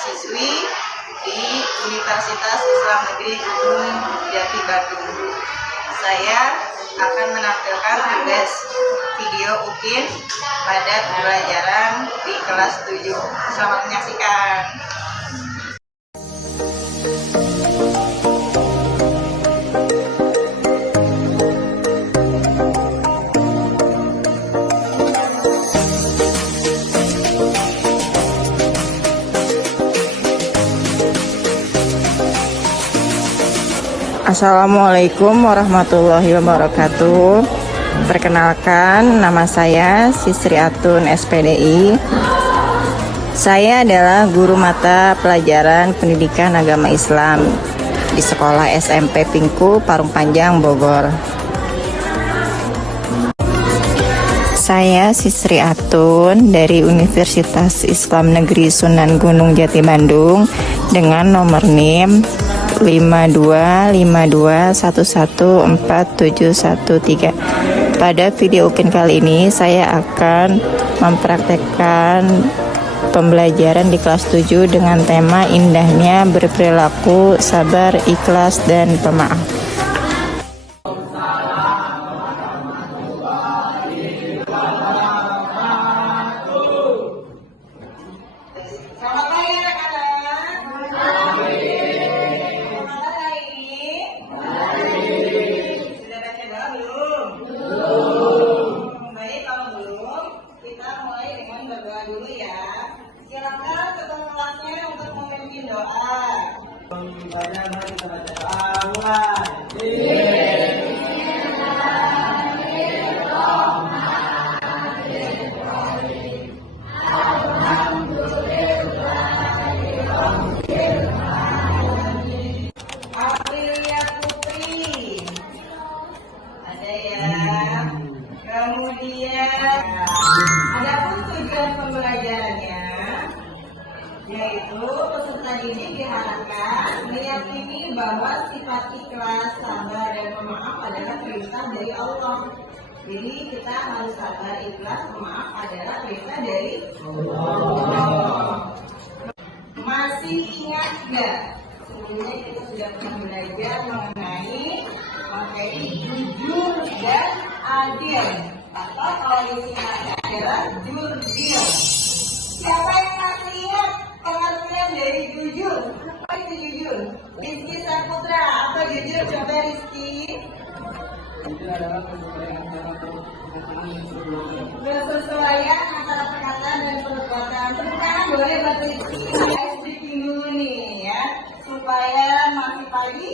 mahasiswi di Universitas Islam Negeri Gunung Jati Bandung. Saya akan menampilkan tugas video UKIN pada pembelajaran di kelas 7. Selamat menyaksikan. Assalamualaikum warahmatullahi wabarakatuh. Perkenalkan, nama saya Sisri Atun SPDI. Saya adalah guru mata pelajaran pendidikan agama Islam di sekolah SMP Pingku, Parung Panjang, Bogor. Saya Sisri Atun dari Universitas Islam Negeri Sunan Gunung Jati Bandung dengan nomor NIM 5252114713. Pada video UKIN kali ini saya akan mempraktekkan pembelajaran di kelas 7 dengan tema indahnya berperilaku sabar, ikhlas, dan pemaaf. Dulu ya, silakan ketua kelasnya untuk memimpin doa. Kita baca doa mulai. Aprilia Putri, ada ya. Kemudian adapun tujuan pembelajarannya, yaitu peserta didik diharapkan meyakini bahwa sifat ikhlas, sabar, dan pemaaf adalah perintah dari Allah. Jadi kita harus sabar, ikhlas, pemaaf adalah perintah dari Allah. Masih ingat nggak? Sebelumnya kita sudah pernah belajar mengenai materi jujur dan adil, atau kalau disingkatnya adalah jurdil. Siapa yang masih ingat pengertian dari jujur? Apa itu jujur? Rizky Saputra, apa jujur? Coba Rizky. Jujur adalah kesesuaian antara perkataan dan perbuatan. Perkataan boleh buat Rizky. Saya sedikit dulu nih ya, supaya masih pagi,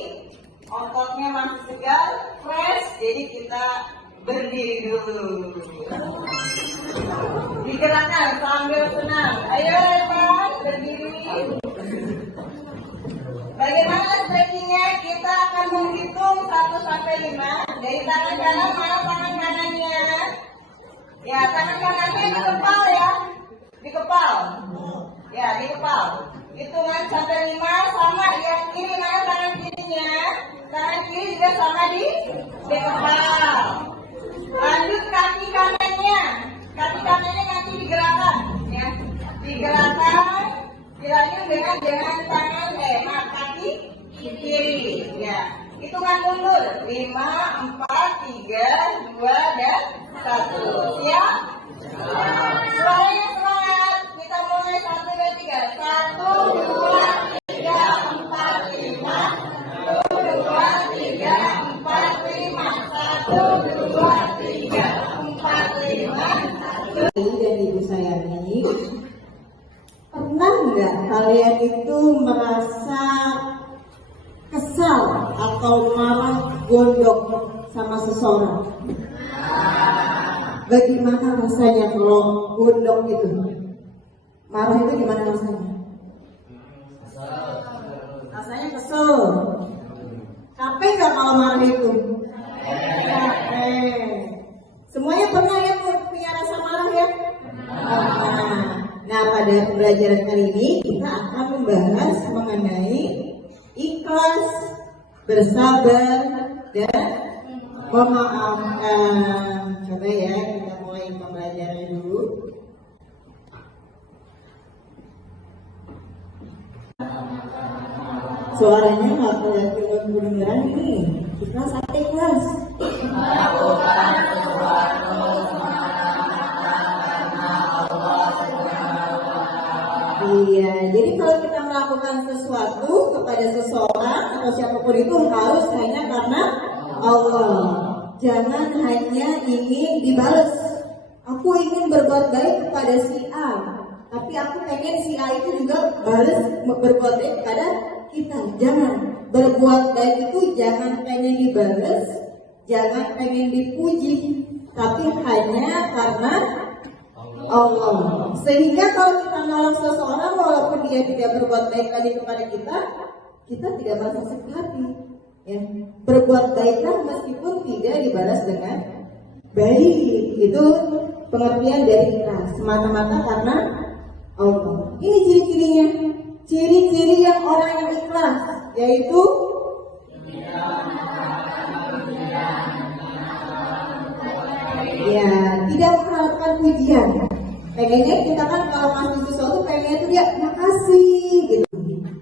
ototnya masih segar, fresh. Jadi kita berdiri dulu. Digerakkan sambil senang. Ayo Evan, berdiri. Bagaimana stretchingnya? Kita akan menghitung 1 sampai 5. Dari tangan kanan, mana tangan kanannya? Ya, tangan kanannya di kepal ya. Di kepal. Ya, di kepal. Hitungan sampai 5 sama. Yang kiri, mana tangan kirinya? Tangan kiri juga sama di kepal. Lanjut kaki kanannya nanti digerakkan ya, dilanjut dengan tangan kaki kiri ya. Hitungan mundur 5, 4, 3, 2, dan 1. Siap? Suaranya semangat. Kita mulai 1, 2, 3. 1, 2, 3, 4, 5. 1, 2, 3, 4, 5. 1, 2, 3, 4, 5. Dan ibu sayangi, pernah nggak kalian itu merasa kesal atau marah gondok sama seseorang? Bagaimana rasanya kalau gondok itu? Marah itu gimana rasanya? Rasanya kesel. Capek nggak kalau marah itu? Capek. Semuanya pernah ya punya rasa marah ya? Nah, pada pembelajaran kali ini kita akan membahas mengenai ikhlas, bersabar, dan memaafkan. Coba ya, kita mulai pembelajaran dulu. suaranya nggak kedengeran ini. Ikhlas apa ikhlas? Iya, jadi kalau kita melakukan sesuatu kepada seseorang atau siapapun itu harus hanya karena Allah. Jangan hanya ingin dibalas. Aku ingin berbuat baik kepada si A, tapi aku pengen si A itu juga balas berbuat baik kepada kita. Jangan. Berbuat baik itu jangan pengen dibalas, jangan pengen dipuji, tapi hanya karena Allah. Sehingga kalau kita nolong seseorang walaupun dia tidak berbuat baik lagi kepada kita, kita tidak merasa sakit hati. Ya. Berbuat baiklah meskipun tidak dibalas dengan baik. Itu pengertian dari ikhlas, semata-mata karena Allah. Ini ciri-cirinya. Ciri-ciri yang orang yang ikhlas yaitu ya, tidak mengharapkan pujian. Pengennya kita kan kalau ngasih sesuatu pengennya itu dia makasih gitu.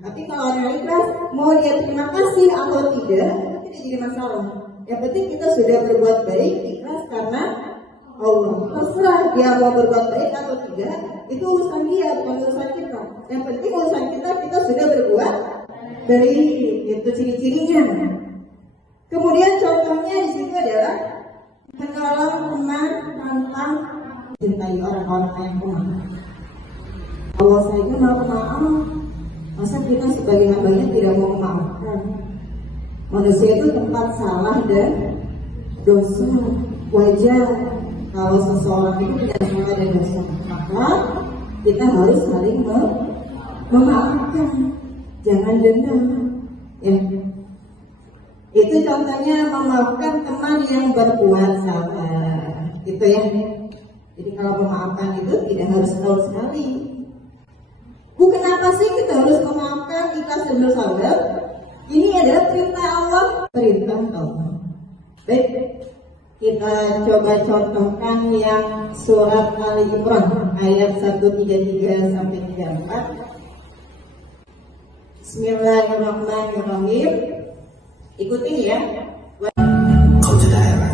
Tapi kalau orang ikhlas mau dia terima kasih atau tidak jadi masalah. Yang penting kita sudah berbuat baik ikhlas karena Allah. Terserah dia mau berbuat baik atau tidak, itu urusan dia bukan urusan kita. Yang penting urusan kita sudah berbuat baik. Itu ciri-cirinya. Kemudian contohnya di situ adalah menolong teman tanpa mencintai orang-orang yang lemah. Allah saja mau maaf, masa kita sebagai hambanya tidak mau memaafkan? Manusia itu tempat salah dan dosa. Wajar kalau seseorang itu tidak salah dan dosa, maka kita harus saling memaafkan, jangan dendam. Ya. Itu contohnya memaafkan teman yang berbuat salah, gitu ya. Jadi kalau memaafkan itu tidak harus tahu sekali. Bukan apa sih kita harus memaafkan, ikhlas dan bersabar? Ini adalah perintah Allah, perintah Allah. Baik, kita coba contohkan yang surat Ali Imran ayat 133 sampai 34. Bismillahirrahmanirrahim. Ikuti ya. เขาจะได้อะไร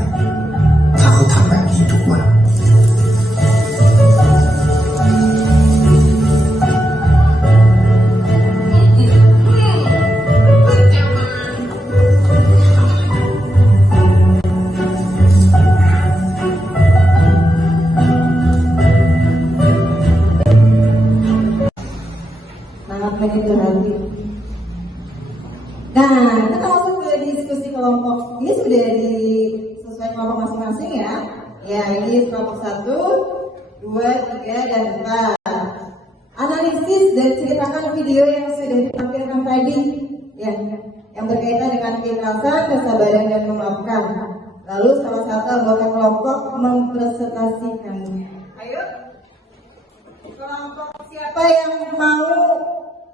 ถ้าเขาทำแบบนี้ทุกวัน Sangat menyentuh hati. Nah, kita masuk ke diskusi kelompok. Ini sudah sesuai kelompok masing-masing ya. Ya, ini kelompok 1, 2, 3, dan 4. Analisis dan ceritakan video yang sudah ditampilkan tadi, ya, yang berkaitan dengan keikhlasan, kesabaran, dan memaafkan. Lalu salah satu anggota kelompok mempresentasikannya. Ayo, kelompok siapa yang mau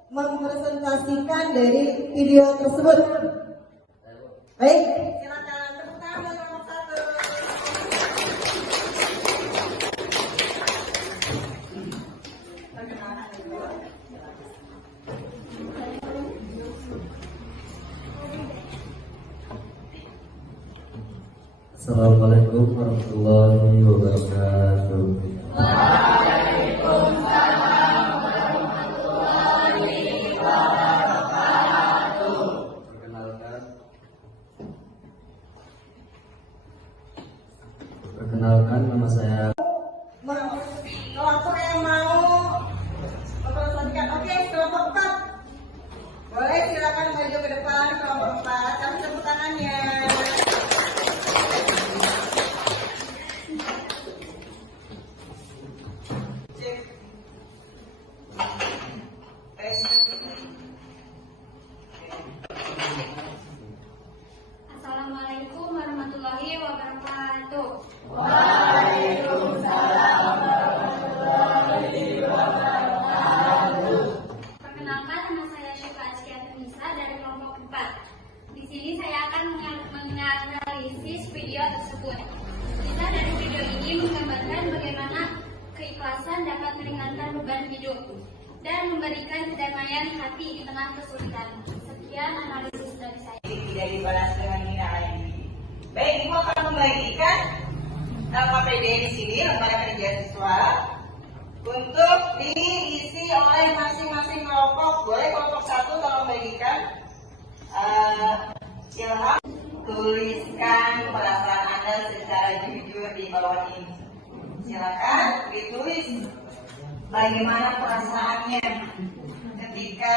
mempresentasikan dari video tersebut? Baik, silakan tepuk tangan buat kelompok 1. Assalamualaikum warahmatullahi wabarakatuh. Perkenalkan, nama saya. Kelompok yang mau mempresentasikan, oke, kelompok 4. Boleh silakan maju ke depan kelompok 4. Kami tepuk tangannya. Cek. Assalamualaikum warahmatullahi wabarakatuh. Perkenalkan, nama saya Syifa Azkiatunisa dari kelompok 4. Di sini saya akan menganalisis video tersebut. Kita dari video ini menggambarkan bagaimana keikhlasan dapat meringankan beban hidup dan memberikan kedamaian hati di tengah kesulitan. Sekian. Sekian analisis dari saya. Tidak dibalas dengan hinaan. Baik, Ibu akan membagikan KPD di sini, lembaga kerja siswa, untuk diisi oleh masing-masing kelompok. Boleh kelompok 1 tolong bagikan. Ilham, tuliskan perasaan Anda secara jujur di bawah ini. Silakan ditulis bagaimana perasaannya ketika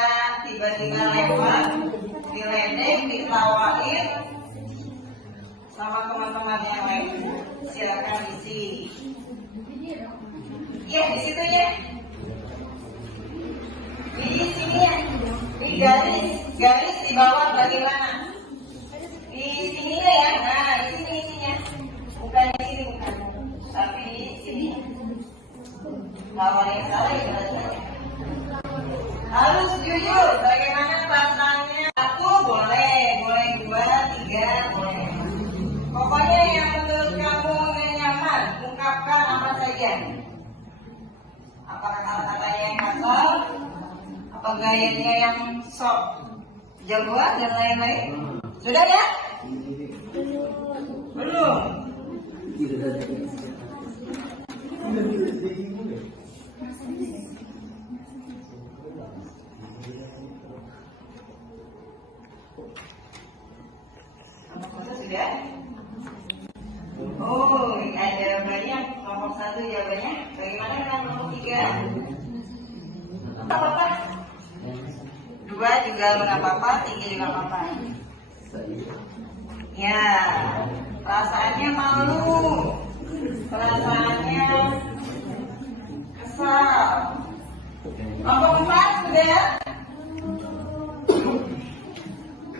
tiba-tiba lewat, diledek, ditawain sama teman-teman yang lain. Silakan isi. Ya, di situ ya. Di sini ya. Di garis di bawah bagaimana? Di sini ya. Nah, di sini isinya. Bukan di sini, bukan. Tapi di sini. Kalau yang salah ya bacanya. Harus jujur. Bagaimana perasaannya? 1 boleh, boleh 2, 3 boleh. Pokoknya yang menurut kamu nyaman, ungkapkan apa saja. Apakah kata-katanya yang kasar, apa gayanya yang sok jagoan dan lain-lain? Sudah ya? Belum. Nomor 1 sudah? Oh, ada banyak. Nomor 1 jawabannya. Bagaimana dengan nomor 3? Tidak apa-apa. 2 juga nggak apa-apa, 3 juga nggak apa-apa. Ya, perasaannya malu, perasaannya kesal. Nomor 4 sudah?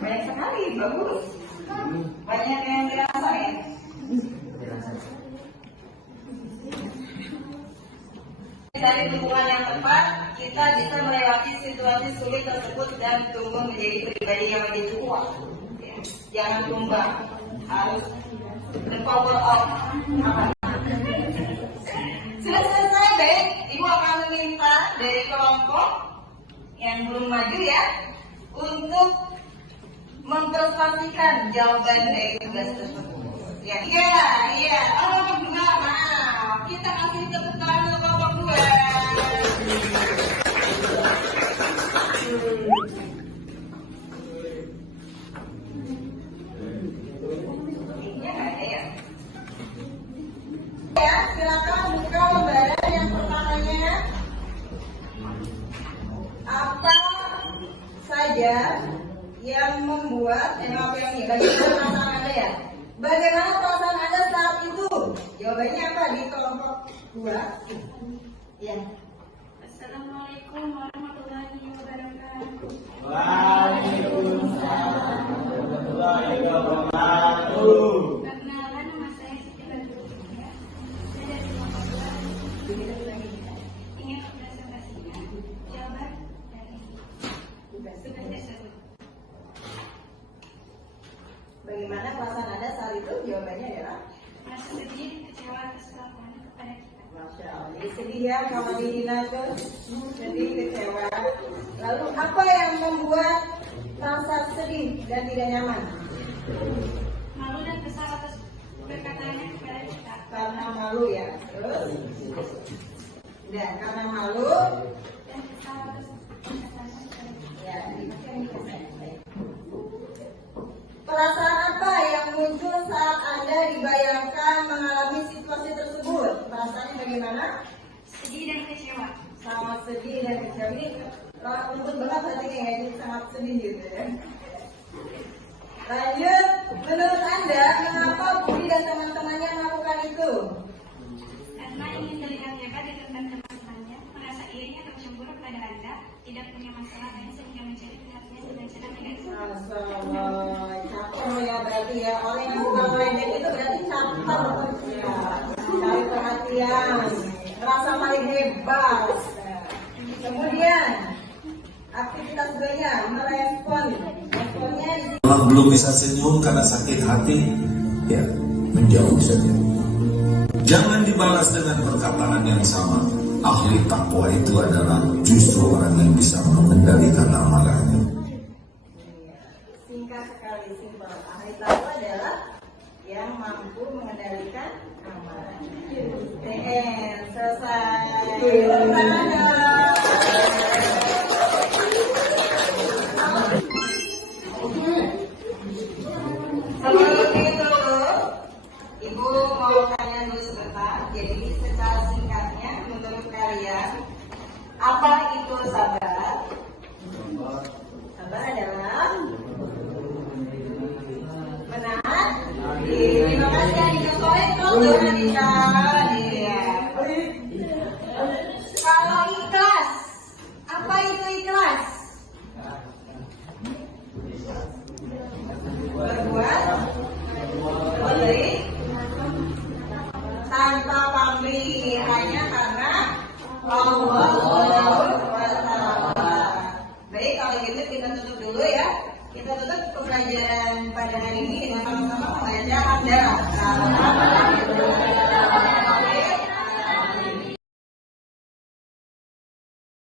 Banyak sekali, bagus. Banyak yang dirasain. Dari dukungan yang tepat, kita bisa melewati situasi sulit tersebut dan tumbuh menjadi pribadi yang lebih kuat. Ya. Jangan tumbang, harus the power of. Sudah selesai, baik. Ibu akan meminta dari kelompok yang belum maju ya untuk mempresentasikan jawaban dari tugas tersebut. Ya, iya. Oh, juga. Nah, kita kasih tepuk tangan untuk kelompok 2. Ya, silakan buka lembaran yang pertamanya. Apa saja yang membuat apa ini? Bagaimana perasaan Anda ya? Bagaimana perasaan Anda saat itu? Jawabannya apa di kelompok 2? Ya. Assalamualaikum warahmatullahi wabarakatuh. Waalaikumsalam warahmatullahi wabarakatuh. Perkenalkan, nama saya Siti Badrullah. Saya dari kelompok 2. Ingin presentasikan jawaban dari tugas tersebut. Bagaimana perasaan Anda saat itu? Jawabannya adalah Merasa sedih, kecewa atas kelakuan kepada kita. Masya Allah. Jadi sedih ya kalau dihina tuh, sedih, kecewa. Lalu apa yang membuat merasa sedih dan tidak nyaman? Malu dan kesal atas perkataannya kepada kita. Karena malu ya. Terus? Dan karena malu. Dan kesal atas perkataannya kepada kita. Ya. Perasaan apa yang muncul saat Anda dibayangkan mengalami situasi tersebut? Perasaannya bagaimana? Sedih dan kecewa. Sangat sedih dan kecewa. Ini untuk banget hatinya ya, jadi sangat sedih gitu ya. Lanjut, menurut Anda, mengapa Budi dan teman-temannya melakukan itu? Karena ingin terlihat hebat di depan teman-temannya, merasa iri atau cemburu kepada Anda, tidak punya masalah lain sehingga mencari perhatian dengan cara negatif. Masalah, caper ya berarti ya. Orang yang suka meledek itu berarti caper. Ya, cari perhatian, merasa paling hebat. Kemudian, aktivitas berikutnya merespon. Responnya di sini. Kalau belum bisa senyum karena sakit hati, ya menjauh saja. Jangan dibalas dengan perkataan yang sama. Ahli takwa itu adalah justru orang yang bisa mengendalikan amarahnya. mampu mengendalikan amarah. Selesai. Sebelum itu, Ibu mau tanya dulu sebentar. Jadi secara singkatnya, menurut kalian, apa itu sabar? Sabar adalah menahan diri. Terima kasih Anika Soleh. Kalau ikhlas, apa itu ikhlas? Berbuat oleh tanpa pamrih, hanya karena Allah Subhanahu wa Ta'ala. Baik, kalau gitu kita tutup dulu ya. Kita tutup pembelajaran pada hari ini dengan sama-sama membaca